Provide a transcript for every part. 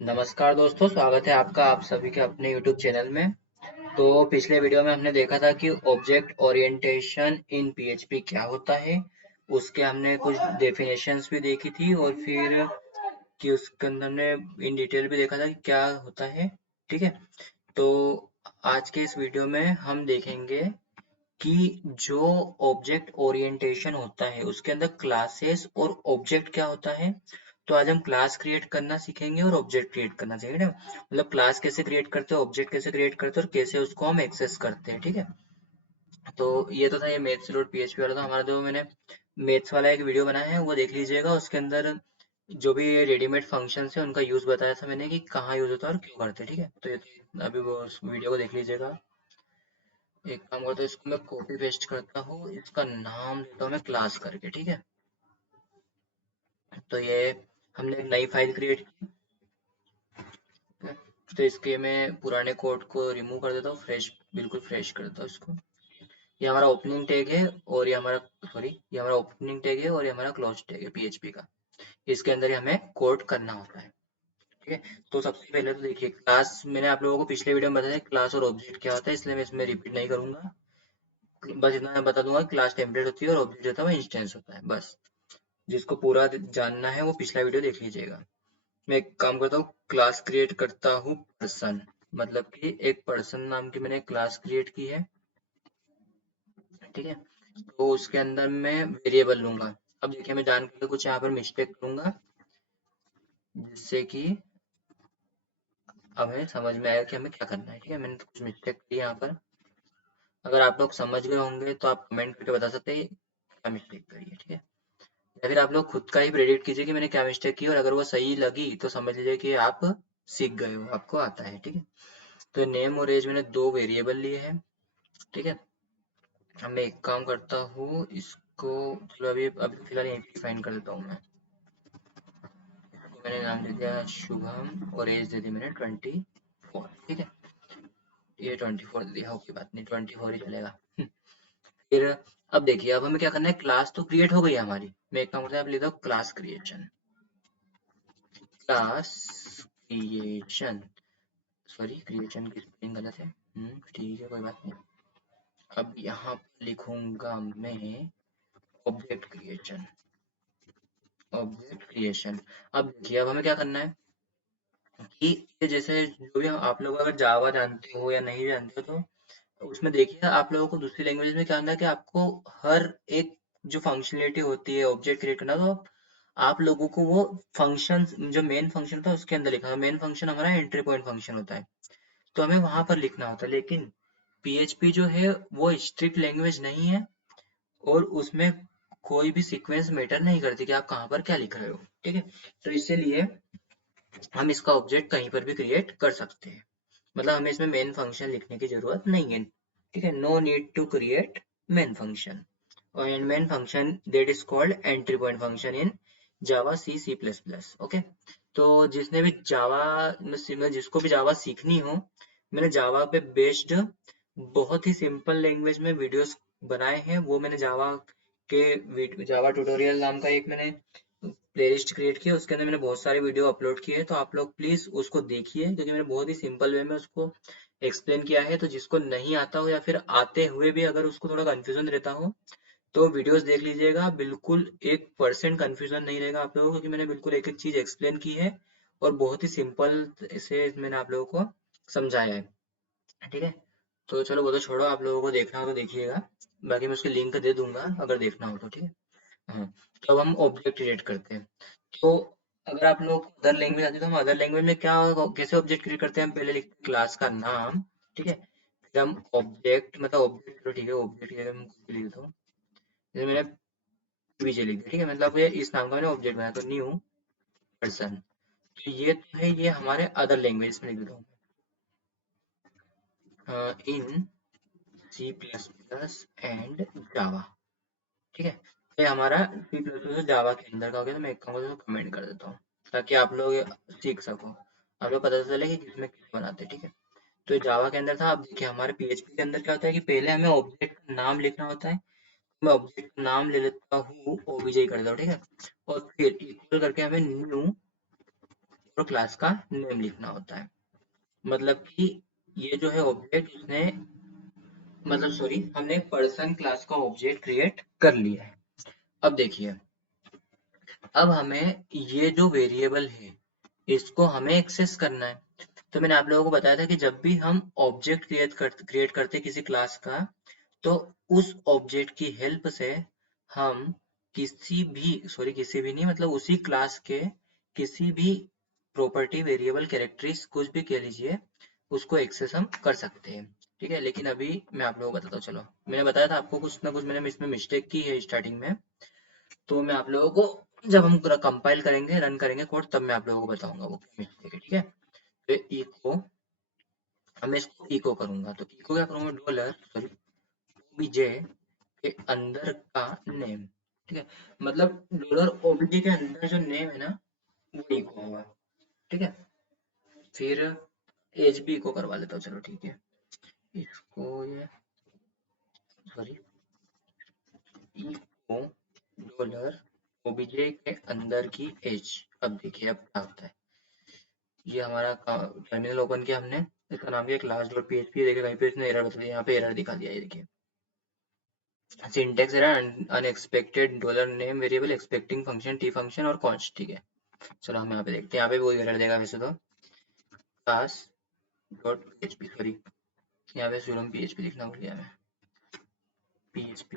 नमस्कार दोस्तों, स्वागत है आपका आप सभी के अपने YouTube चैनल में। तो पिछले वीडियो में हमने देखा था कि ऑब्जेक्ट ओरिएंटेशन इन PHP क्या होता है। उसके हमने कुछ डेफिनेशंस भी देखी थी और फिर कि उसके अंदर हमने इन डिटेल भी देखा था कि क्या होता है। ठीक है, तो आज के इस वीडियो में हम देखेंगे कि जो ऑब्जेक्ट ओरिएंटेशन होता है उसके अंदर क्लासेस और ऑब्जेक्ट क्या होता है। तो आज हम क्लास क्रिएट करना सीखेंगे और ऑब्जेक्ट क्रिएट करना सीखेंगे ना, मतलब क्लास कैसे क्रिएट करते हैं, ऑब्जेक्ट कैसे क्रिएट करते हैं और कैसे उसको हम एक्सेस करते हैं। ठीक है, तो ये तो था ये मैथ्स डॉट PHP वाला। तो हमारा जो मैंने मैथ्स वाला एक वीडियो बनाया है वो देख लीजिएगा। उसके अंदर जो भी रेडीमेड फंक्शंस है उनका यूज बताया था मैंने कि कहाँ यूज होता है और क्यों करते हैं। ठीक है, तो ये तो अभी वो उस वीडियो को देख लीजिएगा। एक काम करता हूँ, इसको मैं कॉपी पेस्ट करता हूँ, इसका नाम देता हूँ मैं क्लास करके। ठीक है, तो ये हमने एक नई फाइल क्रिएट की है। तो इसके मैं पुराने कोड को रिमूव कर देता हूँ, फ्रेश बिल्कुल फ्रेश कर देता हूँ इसको। ये हमारा ओपनिंग टैग है और ये हमारा सॉरी ये हमारा ओपनिंग टैग है और ये हमारा क्लोज टैग है PHP का। इसके अंदर ही हमें कोड करना होता है। ठीक है, तो सबसे पहले तो देखिए क्लास मैंने आप लोगों को पिछले वीडियो में बताया क्लास और ऑब्जेक्ट क्या होता है, इसलिए मैं इसमें रिपीट नहीं करूंगा। बस इतना मैं बता दूंगा, क्लास टेम्पलेट होती है और ऑब्जेक्ट होता है वो इंस्टेंस होता है बस। जिसको पूरा जानना है वो पिछला वीडियो देख लीजिएगा। मैं एक काम करता हूँ, क्लास क्रिएट करता हूँ पर्सन, मतलब कि एक पर्सन नाम की मैंने क्लास क्रिएट की है। ठीक है, तो उसके अंदर मैं वेरिएबल लूंगा। अब देखिए मैं जान के कुछ यहाँ पर मिस्टेक करूंगा जिससे कि अब हमें समझ में आएगा कि हमें क्या करना है। ठीक है, मैंने तो कुछ मिस्टेक की यहाँ पर। अगर आप लोग समझ गए होंगे तो आप कमेंट करके बता सकते हैं क्या मिस्टेक करी है। ठीक है, या फिर आप लोग खुद का ही प्रेडिक्ट कीजिए कि मैंने क्या मिस्टेक की और अगर वो सही लगी तो समझ लीजिए कि आप सीख गए हो, आपको आता है। ठीक है, तो नेम और एज मैंने दो वेरिएबल लिए हैं। ठीक है, अब मैं एक काम करता हूँ इसको, चलो अभी अभी फिलहाल यहीं पे फाइन कर देता हूँ मैं। इसको मैंने नाम दे दिया शुभम और एज दे दी मैंने 24। ठीक है, ये 24 दिया, ओके बात नहीं, 24 ही चलेगा। फिर अब देखिए अब हमें क्या करना है, क्लास तो क्रिएट हो गई है हमारी। मैं एक काम करता हूँ, आप लिख दो class creation. Class creation, sorry creation की स्पेलिंग गलत है। ठीक है कोई बात नहीं। अब यहाँ पर लिखूंगा मैं ऑब्जेक्ट क्रिएशन। ऑब्जेक्ट क्रिएशन, अब देखिए अब हमें क्या करना है कि ये जैसे जो भी आप लोग अगर जावा जानते हो या नहीं जानते हो तो उसमें देखिए आप लोगों को दूसरी लैंग्वेज में क्या होता है कि आपको हर एक जो फंक्शनलिटी होती है ऑब्जेक्ट क्रिएट करना, तो आप लोगों को वो फंक्शन जो मेन फंक्शन था उसके अंदर लिखा है। मेन फंक्शन हमारा एंट्री पॉइंट फंक्शन होता है, तो हमें वहां पर लिखना होता है। लेकिन PHP जो है वो स्ट्रिक्ट लैंग्वेज नहीं है और उसमें कोई भी सीक्वेंस मैटर नहीं करती कि आप कहाँ पर क्या लिख रहे हो। ठीक है, तो इसीलिए हम इसका ऑब्जेक्ट कहीं पर भी क्रिएट कर सकते हैं, मतलब हमें इसमें मेन फंक्शन लिखने की जरूरत नहीं है। ठीक है, no need to create main function और main function that is called entry point function in Java C++। Okay, तो जिसने भी जावा जिसको भी जावा सीखनी हो, मैंने जावा पे बेस्ड बहुत ही सिंपल लैंग्वेज में वीडियोस बनाए हैं। वो मैंने जावा के जावा ट्यूटोरियल नाम का एक मैंने प्लेलिस्ट क्रिएट की है, उसके अंदर मैंने बहुत सारे वीडियो अपलोड किए हैं। तो आप लोग प्लीज उसको देखिए क्योंकि मैंने बहुत ही सिंपल वे में उसको एक्सप्लेन किया है। तो जिसको नहीं आता हो या फिर आते हुए भी अगर उसको थोड़ा कंफ्यूजन रहता हो तो वीडियोस देख लीजिएगा, बिल्कुल 1% कंफ्यूजन नहीं रहेगा आप लोगों को, क्योंकि मैंने बिल्कुल एक एक चीज एक्सप्लेन की है और बहुत ही सिंपल से मैंने आप लोगों को समझाया है। ठीक है, तो चलो वो तो छोड़ो, आप लोगों को देखना हो तो देखिएगा, बाकी मैं उसकी लिंक दे दूंगा अगर देखना हो तो। ठीक है, हाँ, तो अब हम ऑब्जेक्ट क्रिएट करते हैं। तो अगर आप लोग अदर लैंग्वेज आते हैं तो हम अदर लैंग्वेज में क्या कैसे ऑब्जेक्ट क्रिएट करते हैं, हम पहले लिखते हैं क्लास का नाम। ठीक है, फिर हम ऑब्जेक्ट मतलब ऑब्जेक्ट, तो ठीक है ऑब्जेक्ट की जगह मैं कुछ भी लिख देता हूँ, जैसे मैंने PJ लिख दिया। ठीक है, मतलब ये इस नाम का मैंने ऑब्जेक्ट बनाया, तो न्यू पर्सन। तो ये तो है ये हमारे अदर लैंग्वेज में लिख देता हूँ इन C++ एंड जावा। ठीक है, ये हमारा C++ जावा के अंदर का हो गया। तो मैं एक काम करता हूँ कमेंट कर देता हूँ ताकि आप लोग सीख सको, आप लोग पता चले कि किसमें कैसे बनाते हैं। ठीक है, तो जावा के अंदर था। अब देखिए हमारे PHP के अंदर क्या होता है कि पहले हमें ऑब्जेक्ट का नाम लिखना होता है। मैं ऑब्जेक्ट का नाम ले लेता हूँ OBJ कर देता हूँ। ठीक है, और फिर इक्वल करके हमें न्यू और क्लास का नेम लिखना होता है। मतलब कि ये जो है ऑब्जेक्ट उसने मतलब सॉरी हमने पर्सन क्लास का ऑब्जेक्ट क्रिएट कर लिया है। अब देखिए, अब हमें ये जो वेरिएबल है इसको हमें एक्सेस करना है। तो मैंने आप लोगों को बताया था कि जब भी हम ऑब्जेक्ट क्रिएट करते किसी क्लास का, तो उस ऑब्जेक्ट की हेल्प से हम किसी भी नहीं मतलब उसी क्लास के किसी भी प्रॉपर्टी वेरिएबल कैरेक्टरिस्टिक्स कुछ भी कह लीजिए, उसको एक्सेस हम कर सकते हैं। ठीक है, लेकिन अभी मैं आप लोगों को बताता हूँ। चलो, मैंने बताया था आपको कुछ ना कुछ मैंने इसमें मिस्टेक की है स्टार्टिंग में, तो मैं आप लोगों को जब हम पूरा कंपाइल करेंगे रन करेंगे कोड तब मैं आप लोगों को बताऊंगा वो क्या मिस्टेक है। ठीक है, तो इको अब मैं इसको इको करूंगा, तो इको क्या करूंगा, डॉलर सॉरी ओबीजे के अंदर का नेम। ठीक है, मतलब डॉलर ओबीजे के अंदर जो नेम है ना वो इको होगा। ठीक है, फिर एच बी इको करवा लेता हूँ। चलो ठीक है, इसको ये सॉरी इको डॉलर ओबीजे के अंदर की एज। अब देखिए अब क्या होता है, ये हमारा टर्मिनल ओपन किया हमने, इसका नाम है क्लास डॉट पीएचपी। देखिए कहीं पे इसने एरर बता दिया, यहाँ पे एरर दिखा दिया, ये देखिए syntax error, unexpected dollar name variable expecting function T function और कॉन्स्ट। ठीक है, चलो हम यहाँ पे देखते हैं, यहाँ पे वही एरर देगा वैसे तो, क्लास डॉट पीएचपी सॉरी यहाँ पे सुरम पीएचपी लिखना भूल गया मैं, पीएचपी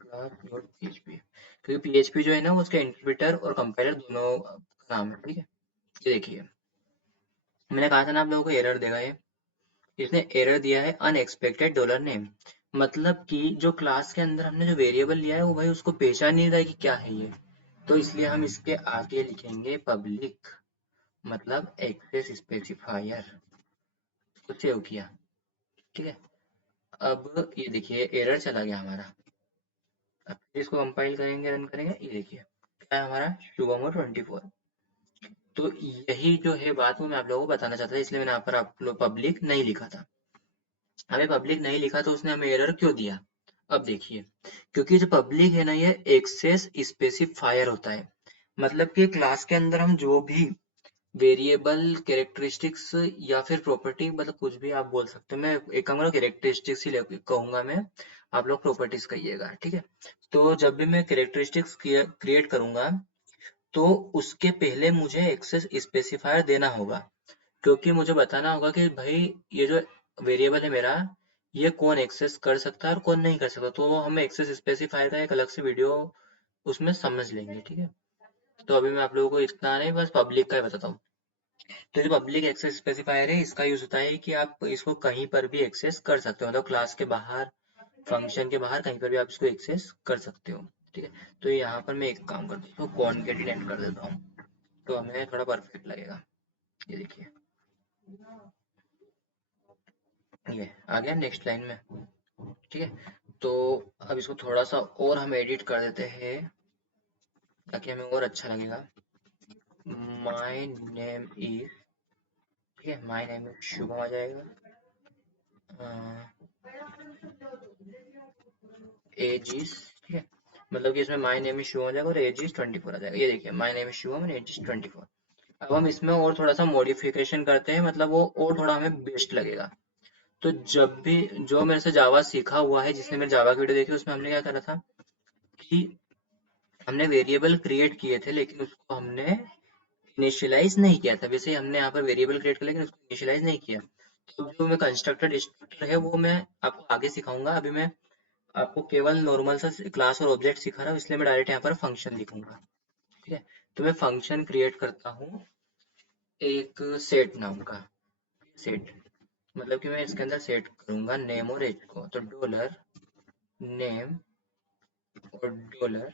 क्लास डॉट पीएचपी, क्योंकि पीएचपी जो है ना वो उसका इंटरप्रेटर और कंपाइलर दोनों का नाम है। ठीक है, ये देखिए मैंने कहा था ना आप लोगों को एरर देगा ये, इसने एरर दिया है अनएक्सपेक्टेड डॉलर नेम। मतलब कि जो क्लास के अंदर हमने जो वेरिएबल लिया है वो भाई उसको पहचान नहीं रहा है कि क्या है ये, तो इसलिए हम इसके आगे लिखेंगे पब्लिक, मतलब एक्सेस स्पेसिफायर, को सेव किया। ठीक है, अब ये देखिए एरर चला गया हमारा। अब फिर इसको कंपाइल करेंगे रन करेंगे, ये देखिए क्या है हमारा शुभम और 24। तो यही जो है बात वो मैं आप लोगों को बताना चाहता था, इसलिए मैंने यहाँ पर आप लोग पब्लिक नहीं लिखा था। हमें पब्लिक नहीं लिखा तो उसने हमें एरर क्यों दिया। अब देखिए, क्योंकि जो पब्लिक है ना ये एक्सेस स्पेसिफायर होता है। मतलब कि क्लास के अंदर हम जो भी वेरिएबल कैरेक्टरिस्टिक्स या फिर प्रॉपर्टी मतलब कुछ भी आप बोल सकते हैं, मैं एक काम करूँ कैरेक्टरिस्टिक्स ही कहूंगा मैं, आप लोग प्रॉपर्टीज कहिएगा। ठीक है, तो जब भी मैं कैरेक्टरिस्टिक्स क्रिएट करूंगा तो उसके पहले मुझे एक्सेस स्पेसिफायर देना होगा, क्योंकि मुझे बताना होगा कि भाई ये जो वेरिएबल है मेरा ये कौन एक्सेस कर सकता है और कौन नहीं कर सकता, तो हम एक्सेस स्पेसिफायर का एक अलग से वीडियो उसमें समझ लेंगे। ठीक है, तो अभी मैं आप लोगों को इतना नहीं बस पब्लिक का ही बताता हूँ। तो जो पब्लिक एक्सेस स्पेसिफायर है इसका यूज होता है कि आप इसको कहीं पर भी एक्सेस कर सकते हो, मतलब क्लास के बाहर फंक्शन के बाहर कहीं पर भी आप इसको एक्सेस कर सकते हो। ठीक है, तो यहाँ पर मैं एक काम करता हूँ, तो कॉन्केटिनेट कर देता हूँ, तो हमें थोड़ा परफेक्ट लगेगा। ये देखिए ये आ गया नेक्स्ट लाइन में। ठीक है, तो अब इसको थोड़ा सा और हम एडिट कर देते हैं ताकि हमें और अच्छा लगेगा। माय नेम इज, ठीक है माय नेम इज शुभम आ जाएगा, एज इज, ठीक है मतलब कि इसमें माय नेम इज शुभम आ जाएगा और एज इज 24 आ जाएगा। ये देखिए माय नेम इज शुभम और एज इज 24। अब हम इसमें और थोड़ा सा मॉडिफिकेशन करते हैं, मतलब वो और थोड़ा हमें बेस्ट लगेगा। तो जब भी जो मेरे से जावा सीखा हुआ है, जिसने मेरे जावा की वीडियो देखी उसमें हमने क्या करा था कि हमने वेरिएबल क्रिएट किए थे लेकिन उसको हमने इनिशियलाइज नहीं किया था। वैसे ही हमने यहाँ पर वेरिएबल क्रिएट किया लेकिन उसको इनिशियलाइज नहीं किया। तो जो मैं कंस्ट्रक्टर डिस्ट्रक्टर है वो मैं आपको आगे सिखाऊंगा, अभी मैं आपको केवल नॉर्मल सा क्लास और ऑब्जेक्ट सिखा रहा हूँ, इसलिए मैं डायरेक्ट यहाँ पर फंक्शन लिखूंगा। ठीक है, तो मैं फंक्शन क्रिएट करता हूँ एक सेट नाम का, सेट मतलब कि मैं इसके अंदर सेट करूंगा नेम और एज को, तो डॉलर नेम और डॉलर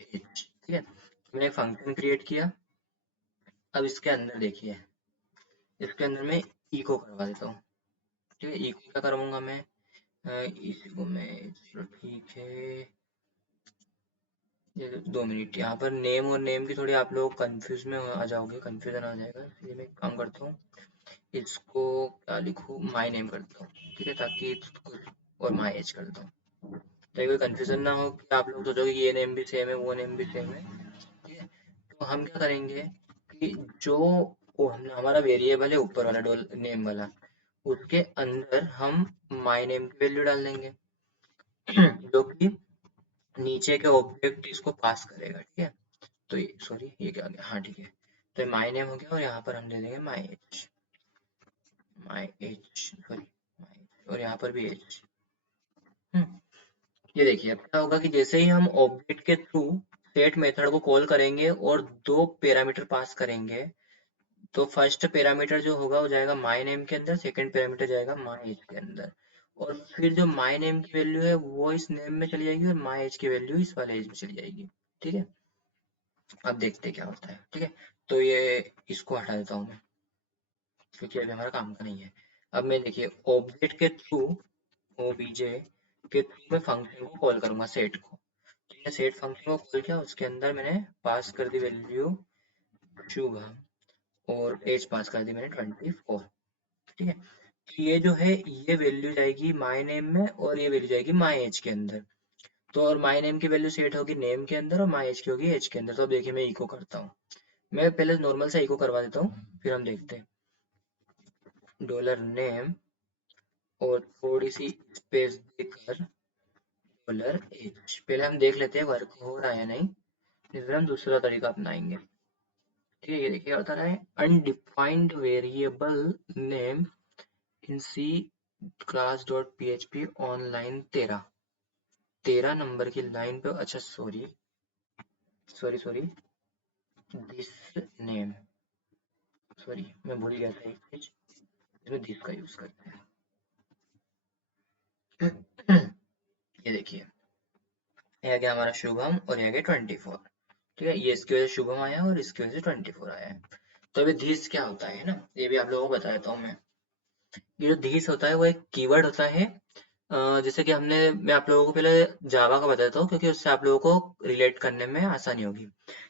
एज। ठीक है, तो मैंने एक फंक्शन क्रिएट किया। अब इसके अंदर देखिए, इसके अंदर मैं इको करवा देता हूँ। ठीक है, इको क्या करूँगा मैं, इसको मैं चलो ठीक है, ये 2 मिनट, यहाँ पर नेम और नेम की थोड़ी आप लोग कंफ्यूज में आ जाओगे, कंफ्यूजन आ जाएगा, इसलिए मैं एक काम करता हूँ इसको क्या लिखूँ, माई नेम करता हूँ। ठीक है, ताकि और माई एज करता हूँ ताकि कोई कंफ्यूजन ना हो कि आप लोग सोचोगे कि ये नेम भी सेम है वो नेम भी सेम है। ठीक है, तो हम क्या करेंगे कि जो वो हमारा वेरिएबल है ऊपर वाला डॉल नेम वाला, उसके अंदर हम माय नेम की वैल्यू डाल देंगे जो कि नीचे के ऑब्जेक्ट इसको पास करेगा, ठीक है। तो ये सॉरी ये क्या आ गया, हाँ ठीक है। तो माय नेम हो गया और यहाँ पर हम दे देंगे my age, my age sorry my, और यहाँ पर भी एज। ये देखिए अब क्या होगा कि जैसे ही हम ऑब्जेक्ट के थ्रू सेट मेथड को कॉल करेंगे और दो पैरामीटर पास करेंगे, तो फर्स्ट पैरामीटर जो होगा वो जाएगा माय नेम के अंदर, सेकंड पैरामीटर जाएगा माय एज के अंदर, और फिर जो माय नेम की वैल्यू है वो इस नेम में चली जाएगी और माय एज की वैल्यू इस वाले एज में चली जाएगी, ठीक है। अब देखते हैं क्या होता है, ठीक है। तो ये इसको हटा देता हूँ मैं, क्योंकि अभी हमारा काम का नहीं है। अब मैं देखिए ऑब्जेक्ट के थ्रू, ओबीजे के थ्रू मैं फंक्शन को कॉल करूंगा सेट को, ठीक है। सेट फंक्शन को कॉल किया, उसके अंदर मैंने पास कर दी वैल्यू शुभम, और एज पास कर दी मैंने 24, ठीक है। तो ये जो है ये वैल्यू जाएगी माय नेम में और ये वैल्यू जाएगी माय एज के अंदर। तो और माय नेम की वैल्यू सेट होगी नेम के अंदर और माय एज की होगी एज के अंदर। तो अब देखिए मैं इको करता हूँ, मैं पहले नॉर्मल से इको करवा देता हूँ, फिर हम देखते हैं। डॉलर नेम और थोड़ी सी स्पेस देकर डॉलर एच, पहले हम देख लेते हैं वर्क हो रहा है नहीं, फिर हम दूसरा तरीका अपनाएंगे, ठीक है। ये देखिए क्या बता रहा है, undefined variable name in C class dot PHP on line 13 number की लाइन पे। अच्छा sorry sorry sorry, this name, sorry मैं भूल गया था एक चीज, इसमें दिस का यूज करते हैं। ये देखिए ये आ गया हमारा शुभम और ये आ गया 24, ठीक है। ये इसकी वजह से शुभम आया और इसकी वजह से 24 आया है। तो अभी दिस क्या होता है ना, ये भी आप लोगों को बता देता हूँ मैं। ये जो दिस होता है वो एक कीवर्ड होता है, जैसे कि मैं आप लोगों को पहले जावा का बताता हूँ, क्योंकि उससे आप लोगों को रिलेट करने में आसानी होगी।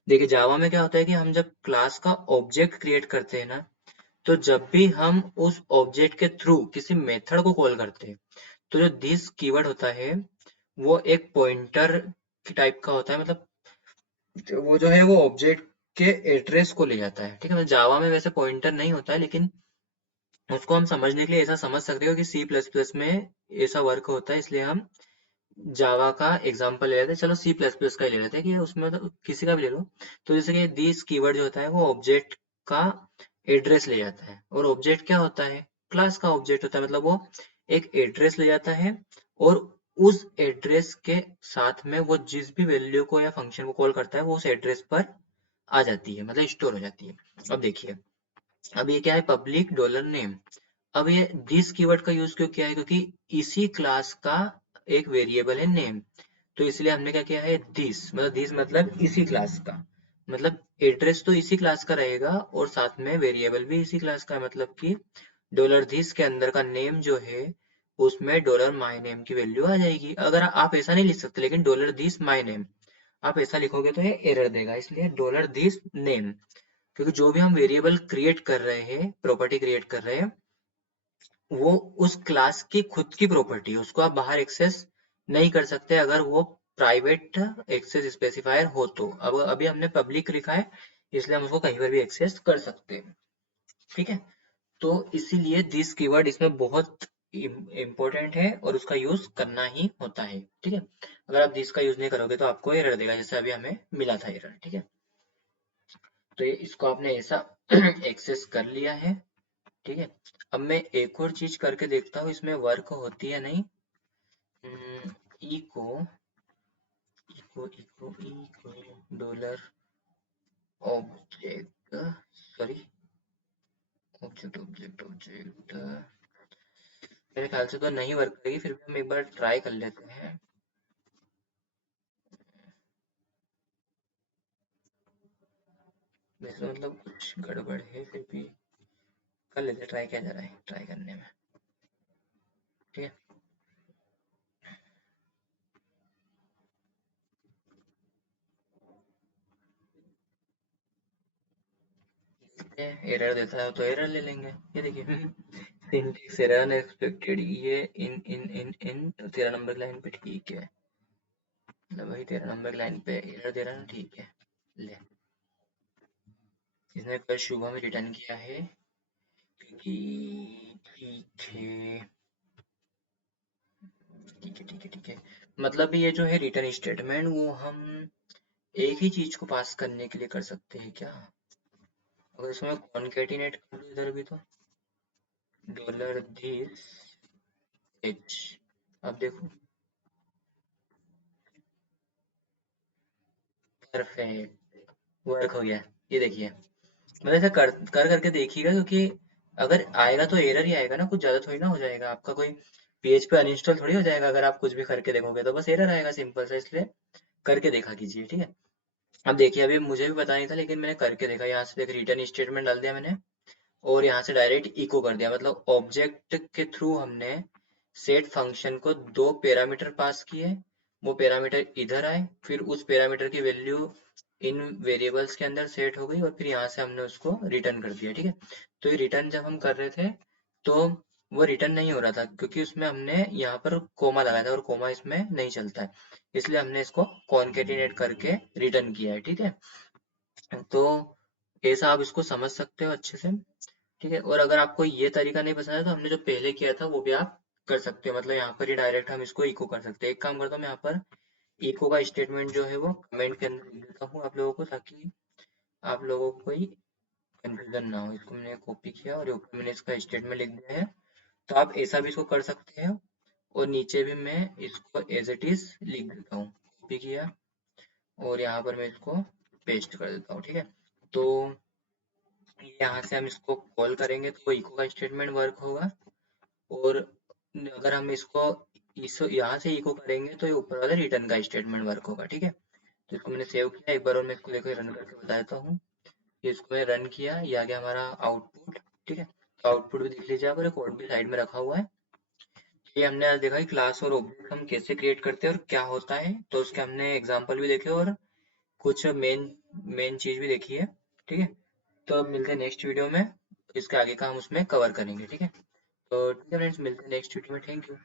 देखिए जावा में क्या होता है कि हम जब क्लास का ऑब्जेक्ट क्रिएट करते हैं ना, तो जब भी हम उस ऑब्जेक्ट के थ्रू किसी मेथड को कॉल करते हैं, तो जो दिस कीवर्ड होता है वो एक पॉइंटर की टाइप का होता है, मतलब वो जो है वो ऑब्जेक्ट के एड्रेस को ले जाता है, ठीक है। जावा में वैसे पॉइंटर नहीं होता है, लेकिन उसको हम समझने के लिए ऐसा समझ सकते हो कि सी प्लस प्लस में ऐसा वर्क होता है, इसलिए हम जावा का एग्जांपल ले लेते हैं। चलो सी प्लस प्लस का ही ले लेते हैं कि उसमें तो किसी का भी ले लो। तो जैसे कि दिस कीवर्ड जो होता है वो ऑब्जेक्ट का एड्रेस ले जाता है, और ऑब्जेक्ट क्या होता है, क्लास का ऑब्जेक्ट होता है, मतलब वो एक एड्रेस ले जाता है, और उस एड्रेस के साथ में वो जिस भी वैल्यू को या फंक्शन को कॉल करता है वो उस एड्रेस पर आ जाती है, मतलब स्टोर हो जाती है। अब देखिए अब ये क्या है, पब्लिक डॉलर नेम। अब ये दिस कीवर्ड का यूज क्यों किया है, क्योंकि इसी क्लास का एक वेरिएबल है नेम, तो इसलिए हमने क्या किया है दिस मतलब इसी क्लास का, मतलब एड्रेस तो इसी क्लास का रहेगा और साथ में वेरिएबल भी इसी क्लास का है, मतलब कि डॉलर दिस के अंदर का नेम जो है उसमें डॉलर माय नेम की वैल्यू आ जाएगी। अगर आप ऐसा नहीं लिख सकते, लेकिन डॉलर दिस माय नेम आप ऐसा लिखोगे तो ये एरर देगा, इसलिए डॉलर दिस नेम, क्योंकि जो भी हम वेरिएबल क्रिएट कर रहे हैं, प्रॉपर्टी क्रिएट कर रहे हैं, वो उस क्लास की खुद की प्रॉपर्टी है, उसको आप बाहर एक्सेस नहीं कर सकते अगर वो प्राइवेट एक्सेस स्पेसिफायर हो। तो अब अभी हमने पब्लिक लिखा है, इसलिए हम उसको कहीं पर भी एक्सेस कर सकते हैं, ठीक है। तो इसीलिए दिस कीवर्ड इसमें बहुत इम्पोर्टेंट है और उसका यूज करना ही होता है, ठीक है। अगर आप दिस का यूज नहीं करोगे तो आपको एरर देगा, जैसे अभी हमें मिला था एरर, ठीक है। तो ये इसको आपने ऐसा एक्सेस कर लिया है, ठीक है। अब मैं एक और चीज करके देखता हूँ इसमें वर्क होती है नहीं। Echo echo echo echo dollar object, sorry object object object, मेरे ख्याल से तो नहीं वर्क करेगी, फिर भी हम एक बार ट्राई कर लेते हैं। वैसे मतलब कुछ गड़बड़ है, फिर भी कर लेते हैं, ट्राई किया जा रहा है ट्राई करने में, ठीक है। एरर देता है तो एरर ले लेंगे, ये देखिए सिंटेक्स एरर अनएक्सपेक्टेड, ये इन इन इन इन 13 नंबर की लाइन पे ठीक है, मतलब वही 13 नंबर की लाइन पे एरर दे रहा है ना, ठीक है। ले इसने कल सुबह में रिटर्न किया है क्योंकि ठीक है ठीक है ठीक है ठीक है। मतलब ये जो है रिटर्न स्टेटमेंट वो हम एक ही चीज को पास करने के लिए कर सकते हैं क्या? अगर इसमें कॉनकेटिनेट कर दूं इधर भी तो डॉलर दिस एच, अब देखो परफेक्ट वर्क हो गया। ये देखिए मतलब ऐसा कर कर करके देखिएगा क्योंकि अगर आएगा तो एरर ही आएगा ना, कुछ ज्यादा थोड़ी ना हो जाएगा आपका, कोई PHP अनइंस्टॉल थोड़ी हो जाएगा अगर आप कुछ भी करके देखोगे तो बस एरर आएगा सिंपल सा, इसलिए करके देखा कीजिए ठीक है। अब देखिए अभी मुझे भी पता नहीं था लेकिन मैंने करके देखा, यहाँ से एक रिटर्न स्टेटमेंट डाल दिया मैंने और यहाँ से डायरेक्ट इको कर दिया, मतलब ऑब्जेक्ट के थ्रू हमने सेट फंक्शन को दो पैरामीटर पास किए, वो पैरामीटर इधर आए, फिर उस पैरामीटर की वैल्यू इन वेरिएबल्स के अंदर सेट हो गई और फिर यहाँ से हमने उसको रिटर्न कर दिया ठीक है। तो ये रिटर्न जब हम कर रहे थे तो वो रिटर्न नहीं हो रहा था क्योंकि उसमें हमने यहाँ पर कोमा लगाया था और कोमा इसमें नहीं चलता है, इसलिए हमने इसको कॉन्केटिनेट करके रिटर्न किया है ठीक है। तो ऐसा आप इसको समझ सकते हो अच्छे से ठीक है। और अगर आपको ये तरीका नहीं पसंद है तो हमने जो पहले किया था वो भी आप कर सकते हो, मतलब यहाँ पर ही डायरेक्ट हम इसको इको कर सकते हैं। एक काम करता हूँ मैं यहाँ पर इको का स्टेटमेंट जो है वो कमेंट के अंदर लिख देता हूँ आप लोगों को, ताकि आप लोगों को कोई कंफ्यूजन ना हो। इसको मैंने कॉपी किया और ऊपर मैंने इसका स्टेटमेंट लिख दिया है, तो आप ऐसा भी इसको कर सकते हो और नीचे भी मैं इसको एज इट इज लिख देता हूँ, कॉपी किया और यहाँ पर मैं इसको पेस्ट कर देता हूँ ठीक है। तो यहाँ से हम इसको कॉल करेंगे तो इको का स्टेटमेंट वर्क होगा और अगर हम इसको इस यहाँ से इको करेंगे तो ये ऊपर वाला रिटर्न का स्टेटमेंट वर्क होगा ठीक है। तो इसको मैंने सेव किया एक बार और मैं इसको देखो रन करके बता देता हूँ। ये इसको मैंने रन किया, ये आ गया हमारा आउटपुट ठीक है। तो आउटपुट भी देख लीजिए आप और कोड भी साइड में रखा हुआ है। ये हमने आज देखा कि क्लास और ऑब्जेक्ट हम कैसे क्रिएट करते हैं और क्या होता है, तो उसके हमने एग्जाम्पल भी देखे और कुछ मेन मेन चीज भी देखी है ठीक है। तो अब मिलते हैं नेक्स्ट वीडियो में, इसके आगे का हम उसमें कवर करेंगे ठीक है। तो ठीक है फ्रेंड्स, मिलते हैं नेक्स्ट वीडियो में, थैंक यू।